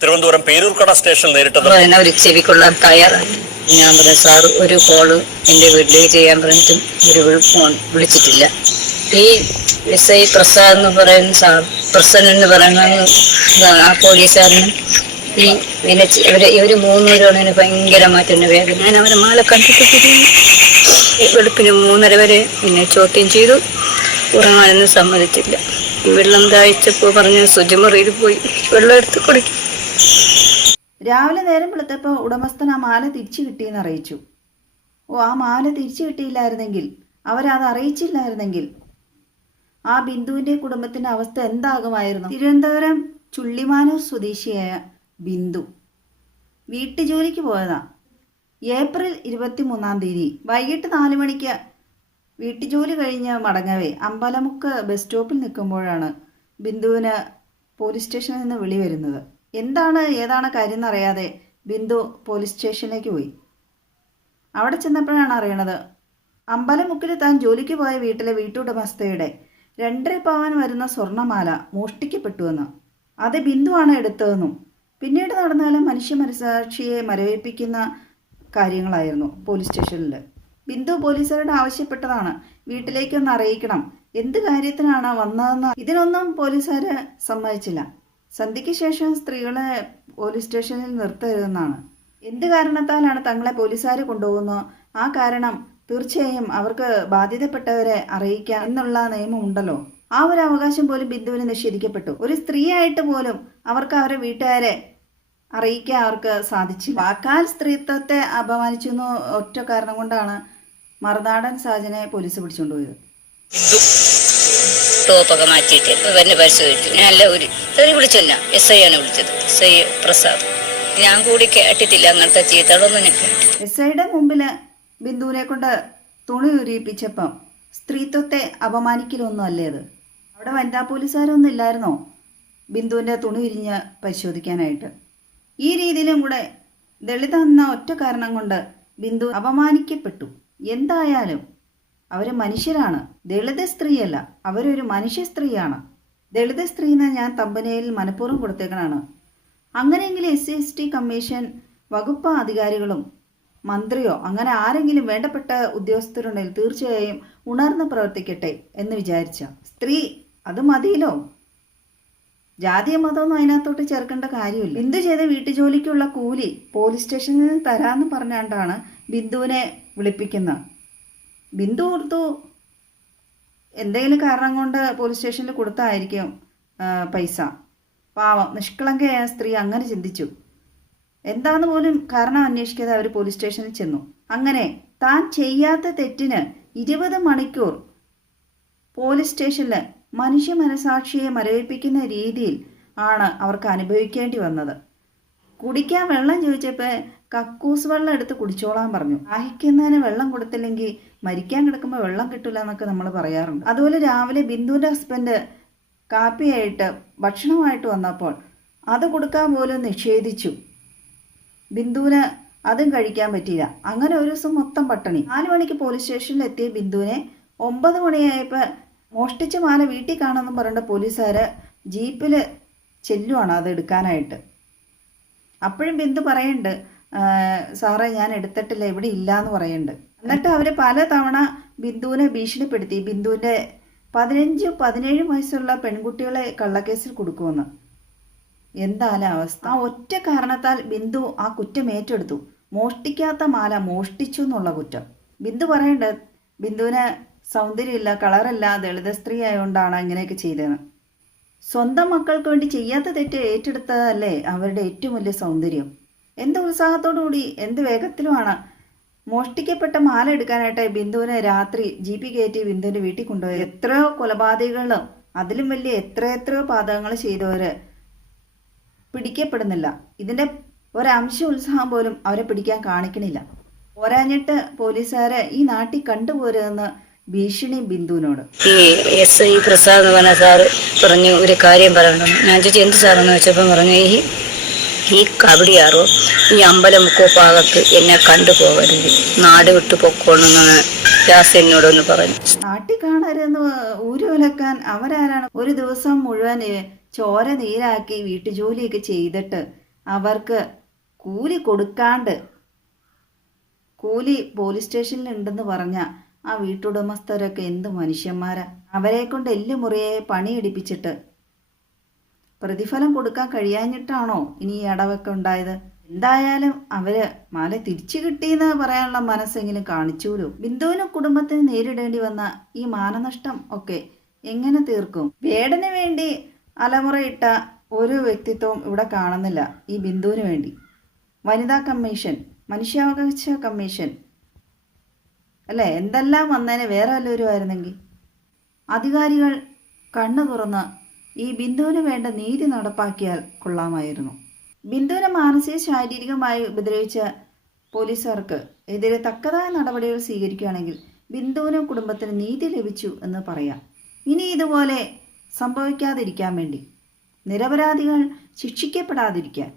തിരുവനന്തപുരം പേരൂർക്കട സ്റ്റേഷനിൽ നേരിട്ടത് എന്നെ ഒരു ചെവിക്കൊള്ളാൻ തയ്യാറായി ഞാൻ പറഞ്ഞു സാർ ഒരു കോൾ എന്റെ വീട്ടിലേക്ക് ചെയ്യാൻ പറഞ്ഞിട്ടും ഒരു ഫോൺ വിളിച്ചിട്ടില്ല. ഈ എസ് ഐ പ്രസാദ് എന്ന് പറയുന്ന സാർ പ്രസന്ന് എന്ന് പറയുന്ന ആ പോലീസുകാരനും ഈ പിന്നെ ചെ- ഇവർ ഇവർ മൂന്നുപേരാണ് എന്നെ ഭയങ്കരമായിട്ട് എന്നെ വേദന. ഞാൻ അവരെ മാല കണ്ടിട്ട് വെളുപ്പിന് മൂന്നര വരെ എന്നെ ചോദ്യം ചെയ്തു. ഉറങ്ങാനൊന്നും സമ്മതിച്ചില്ല. വെള്ളം ദാഹിച്ചപ്പോൾ പറഞ്ഞ് ശുചിമുറിയിൽ പോയി വെള്ളം എടുത്ത് കുടിക്കും. രാവിലെ നേരം വെളുത്തപ്പോൾ ഉടമസ്ഥൻ ആ മാല തിരിച്ചു കിട്ടിയെന്ന് അറിയിച്ചു. ഓ ആ മാല തിരിച്ചു കിട്ടിയില്ലായിരുന്നെങ്കിൽ അവരത് അറിയിച്ചില്ലായിരുന്നെങ്കിൽ. ആ ബിന്ദുവിന്റെ കുടുംബത്തിന്റെ അവസ്ഥ എന്താകുമായിരുന്നു? തിരുവനന്തപുരം ചുള്ളിമാനൂർ സ്വദേശിയായ ബിന്ദു വീട്ടുജോലിക്ക് പോയതാ. ഏപ്രിൽ ഇരുപത്തി മൂന്നാം തീയതി വൈകിട്ട് നാല് മണിക്ക് വീട്ടുജോലി കഴിഞ്ഞ് മടങ്ങവേ അമ്പലമുക്ക് ബസ് സ്റ്റോപ്പിൽ നിൽക്കുമ്പോഴാണ് ബിന്ദുവിന് പോലീസ് സ്റ്റേഷനിൽ നിന്ന് വിളി വരുന്നത്. എന്താണ് ഏതാണ് കാര്യം എന്നറിയാതെ ബിന്ദു പോലീസ് സ്റ്റേഷനിലേക്ക് പോയി. അവിടെ ചെന്നപ്പോഴാണ് അറിയണത് അമ്പലമുക്കിൽ താൻ ജോലിക്ക് പോയ വീട്ടിലെ വീട്ടുടമസ്ഥയുടെ രണ്ടര പവൻ വരുന്ന സ്വർണമാല മോഷ്ടിക്കപ്പെട്ടുവെന്ന്. അത് ബിന്ദുവാണ് എടുത്തതെന്നും പിന്നീട് നടന്നാലും മനുഷ്യ മനസാക്ഷിയെ മരവിപ്പിക്കുന്ന കാര്യങ്ങളായിരുന്നു പോലീസ് സ്റ്റേഷനിൽ ബിന്ദു പോലീസുകാരോട് ആവശ്യപ്പെട്ടതാണ് വീട്ടിലേക്കൊന്ന് അറിയിക്കണം എന്ത് കാര്യത്തിനാണ് വന്നതെന്ന്. ഇതിനൊന്നും പോലീസുകാർ സമ്മതിച്ചില്ല. സന്ധ്യയ്ക്ക് ശേഷം സ്ത്രീകളെ പോലീസ് സ്റ്റേഷനിൽ നിർത്തരുതെന്നാണ്. എന്ത് കാരണത്താലാണ് തങ്ങളെ പോലീസുകാർ കൊണ്ടുപോകുന്നത് ആ കാരണം തീർച്ചയായും അവർക്ക് ബാധ്യതപ്പെട്ടവരെ അറിയിക്കാം എന്നുള്ള നിയമം ഉണ്ടല്ലോ. ആ ഒരു അവകാശം പോലും ബിന്ദുവിന് നിഷേധിക്കപ്പെട്ടു. ഒരു സ്ത്രീയായിട്ട് പോലും അവർക്ക് അവരെ വീട്ടുകാരെ അറിയിക്കാൻ അവർക്ക് സാധിച്ചു വാക്കാൽ സ്ത്രീത്വത്തെ അപമാനിച്ചു ഒറ്റ കാരണം കൊണ്ടാണ് മറുനാടൻ സാജനെ പോലീസ് പിടിച്ചുകൊണ്ടുപോയത്. ടോപ്പൊക്കെ മാറ്റിയിട്ട് എന്നെ പരിശോധിച്ചു. ഞാൻ നല്ല ഒരു തെറി വിളിച്ചല്ല. എസ് ഐ ആണ് വിളിച്ചത്. S I Prasad. ഞാൻ കൂടി കേട്ടിട്ടില്ല അങ്ങനത്തെ ചീത്തകളൊന്നും ഞാൻ കേട്ടിട്ടില്ല. എസ് ഐയുടെ മുമ്പിൽ ബിന്ദുവിനെ കൊണ്ട് തുണി ഉരിയിപ്പിച്ചപ്പം സ്ത്രീത്വത്തെ അപമാനിക്കലൊന്നും അല്ലേ അത്? അവിടെ വനിതാ പോലീസുകാരൊന്നും ഇല്ലായിരുന്നോ ബിന്ദുവിന്റെ തുണി ഉരിഞ്ഞ് പരിശോധിക്കാനായിട്ട്? ഈ രീതിയിലും കൂടെ ദളിത എന്ന ഒറ്റ കാരണം കൊണ്ട് ബിന്ദു അപമാനിക്കപ്പെട്ടു. എന്തായാലും അവർ മനുഷ്യരാണ്. ദളിത സ്ത്രീയല്ല. അവരൊരു മനുഷ്യ സ്ത്രീയാണ്. ദളിത് സ്ത്രീ എന്ന് ഞാൻ തമ്പനയിൽ മനഃപൂർവം കൊടുത്തേക്കണാണ്. അങ്ങനെയെങ്കിൽ S C S T commission വകുപ്പ് അധികാരികളും മന്ത്രിയോ അങ്ങനെ ആരെങ്കിലും വേണ്ടപ്പെട്ട ഉദ്യോഗസ്ഥരുണ്ടെങ്കിൽ തീർച്ചയായും ഉണർന്ന് പ്രവർത്തിക്കട്ടെ എന്ന് വിചാരിച്ച സ്ത്രീ അത് മതിയല്ലോ? ജാതിയ മതമൊന്നും അതിനകത്തോട്ട് ചേർക്കേണ്ട കാര്യമില്ല. ബിന്ദു ചെയ്ത വീട്ടുജോലിക്കുള്ള കൂലി പോലീസ് സ്റ്റേഷനിൽ നിന്ന് തരാമെന്ന് പറഞ്ഞാണ്ടാണ് ബിന്ദുവിനെ വിളിപ്പിക്കുന്നത്. ബിന്ദു ഓർത്തു. എന്തെങ്കിലും കാരണം കൊണ്ട് പോലീസ് സ്റ്റേഷനിൽ കൊടുത്തായിരിക്കും പൈസ. പാവം നിഷ്കളങ്കയായ സ്ത്രീ അങ്ങനെ ചിന്തിച്ചു. എന്താന്ന് പോലും കാരണം അന്വേഷിക്കാതെ അവർ പോലീസ് സ്റ്റേഷനിൽ ചെന്നു. അങ്ങനെ താൻ ചെയ്യാത്ത തെറ്റിന് ഇരുപത് മണിക്കൂർ പോലീസ് സ്റ്റേഷനിൽ മനുഷ്യ മനസാക്ഷിയെ മരവിപ്പിക്കുന്ന രീതിയിൽ ആണ് അവർക്ക് അനുഭവിക്കേണ്ടി വന്നത്. കുടിക്കാൻ വെള്ളം ചോദിച്ചപ്പോൾ കക്കൂസ് വെള്ളം എടുത്ത് കുടിച്ചോളാൻ പറഞ്ഞു. ദാഹിക്കുന്നതിന് വെള്ളം കൊടുത്തില്ലെങ്കിൽ മരിക്കാൻ കിടക്കുമ്പോൾ വെള്ളം കിട്ടില്ല എന്നൊക്കെ നമ്മൾ പറയാറുണ്ട്. അതുപോലെ രാവിലെ ബിന്ദുവിന്റെ ഹസ്ബൻഡ് കാപ്പിയായിട്ട് ഭക്ഷണമായിട്ട് വന്നപ്പോൾ അത് കൊടുക്കാൻ പോലും നിഷേധിച്ചു. ബിന്ദുവിന് അതും കഴിക്കാൻ പറ്റിയില്ല. അങ്ങനെ ഒരു ദിവസം മൊത്തം പട്ടിണി. നാല് മണിക്ക് പോലീസ് സ്റ്റേഷനിൽ എത്തിയ ബിന്ദുവിനെ ഒമ്പത് മണിയായപ്പോൾ മോഷ്ടിച്ച മാല വീട്ടിൽ കാണുമെന്ന് പറഞ്ഞിട്ട് പോലീസുകാർ ജീപ്പിൽ ചെല്ലുവാണ് അത് എടുക്കാനായിട്ട്. അപ്പോഴും ബിന്ദു പറയുന്നുണ്ട് "ആ, സാറേ ഞാൻ എടുത്തിട്ടില്ല ഇവിടെ ഇല്ല എന്ന് പറയുന്നുണ്ട്. എന്നിട്ട് അവർ പല തവണ ബിന്ദുവിനെ ഭീഷണിപ്പെടുത്തി. ബിന്ദുവിന്റെ പതിനഞ്ച് പതിനേഴ് വയസ്സുള്ള പെൺകുട്ടികളെ കള്ളക്കേസിൽ കൊടുക്കുമെന്ന്. എന്താണ് അവസ്ഥ? ആ ഒറ്റ കാരണത്താൽ ബിന്ദു ആ കുറ്റം ഏറ്റെടുത്തു. മോഷ്ടിക്കാത്ത മാല മോഷ്ടിച്ചു എന്നുള്ള കുറ്റം. ബിന്ദു പറയണ്ട ബിന്ദുവിന് സൗന്ദര്യമില്ല കളറില്ല ദളിത സ്ത്രീ ആയതുകൊണ്ടാണ് ഇങ്ങനെയൊക്കെ ചെയ്തതെന്ന് സ്വന്തം മക്കൾക്ക് വേണ്ടി ചെയ്യാത്ത തെറ്റ് ഏറ്റെടുത്തതല്ലേ അവരുടെ ഏറ്റവും വലിയ സൗന്ദര്യം? എന്ത് ഉത്സാഹത്തോടു കൂടി എന്ത് വേഗത്തിലുമാണ് മോഷ്ടിക്കപ്പെട്ട മാല എടുക്കാനായിട്ട് ബിന്ദുവിനെ രാത്രി ജി പി കയറ്റി ബിന്ദുവിന്റെ വീട്ടിൽ കൊണ്ടുപോയി എത്രയോ കൊലപാതകങ്ങളും അതിലും വലിയ എത്ര എത്രയോ പാതകങ്ങൾ ചെയ്തവര് പിടിക്കപ്പെടുന്നില്ല. ഇതിന്റെ ഒരംശ ഉത്സാഹം പോലും അവരെ പിടിക്കാൻ കാണിക്കണില്ല. പോരാഞ്ഞിട്ട് പോലീസുകാരെ ഈ നാട്ടിൽ കണ്ടുപോരുതെന്ന് ഭീഷണി ബിന്ദുവിനോട്. ഈ എസ് ഐ പ്രസാദ് എന്ന് പറഞ്ഞ സാറ് പറഞ്ഞു ഒരു കാര്യം പറയണം. ഞാൻ ചോദിച്ചു എന്ത് സാറെന്ന്? വെച്ചപ്പോൾ പറഞ്ഞു ഈ ഈ കബഡിയാറോ ഈ അമ്പലമുക്കോ ഭാഗത്ത് എന്നെ കണ്ടുപോകരുത് നാട് വിട്ടു പൊക്കോണമെന്ന് എന്നോട് എന്നോടൊന്ന് പറഞ്ഞു നാട്ടിൽ കാണരുതെന്ന് ഊരുവലക്കാൻ അവരാരാണ് ഒരു ദിവസം മുഴുവൻ ചോര നീരാക്കി വീട്ടുജോലിയൊക്കെ ചെയ്തിട്ട് അവർക്ക് കൂലി കൊടുക്കാണ്ട് കൂലി പോലീസ് സ്റ്റേഷനിൽ ഉണ്ടെന്ന് പറഞ്ഞ ആ വീട്ടുടമസ്ഥരൊക്കെ എന്ത് മനുഷ്യന്മാരാ. അവരെ കൊണ്ട് എല്ലുമുറിയെ പണിയെടുപ്പിച്ചിട്ട് പ്രതിഫലം കൊടുക്കാൻ കഴിയാഞ്ഞിട്ടാണോ ഇനി ഈ അടവൊക്കെ ഉണ്ടായത്? എന്തായാലും അവർ മാല തിരിച്ചു കിട്ടിയെന്ന് പറയാനുള്ള മനസ്സെങ്കിലും കാണിച്ചൂലോ ബിന്ദുവിനും കുടുംബത്തിന് നേരിടേണ്ടി വന്ന ഈ മാനനഷ്ടം ഒക്കെ എങ്ങനെ തീർക്കും? വേടന് വേണ്ടി അലമുറയിട്ട ഒരു വ്യക്തിത്വം ഇവിടെ കാണുന്നില്ല ഈ ബിന്ദുവിന് വേണ്ടി. വനിതാ കമ്മീഷൻ മനുഷ്യാവകാശ കമ്മീഷൻ. അല്ലേ? എന്തെല്ലാം വന്നതിന് വേറെ വല്ലവരും ആയിരുന്നെങ്കിൽ അധികാരികൾ കണ്ണു തുറന്ന് ഈ ബിന്ദുവിന് വേണ്ട നീതി നടപ്പാക്കിയാൽ കൊള്ളാമായിരുന്നു. ബിന്ദുവിനെ മാനസിക ശാരീരികമായി ഉപദ്രവിച്ച പോലീസുകാർക്ക് എതിരെ തക്കതായ നടപടികൾ സ്വീകരിക്കുകയാണെങ്കിൽ ബിന്ദുവിനും കുടുംബത്തിന് നീതി ലഭിച്ചു എന്ന് പറയാം. ഇനി ഇതുപോലെ സംഭവിക്കാതിരിക്കാൻ വേണ്ടി. നിരപരാധികൾ ശിക്ഷിക്കപ്പെടാതിരിക്കാൻ.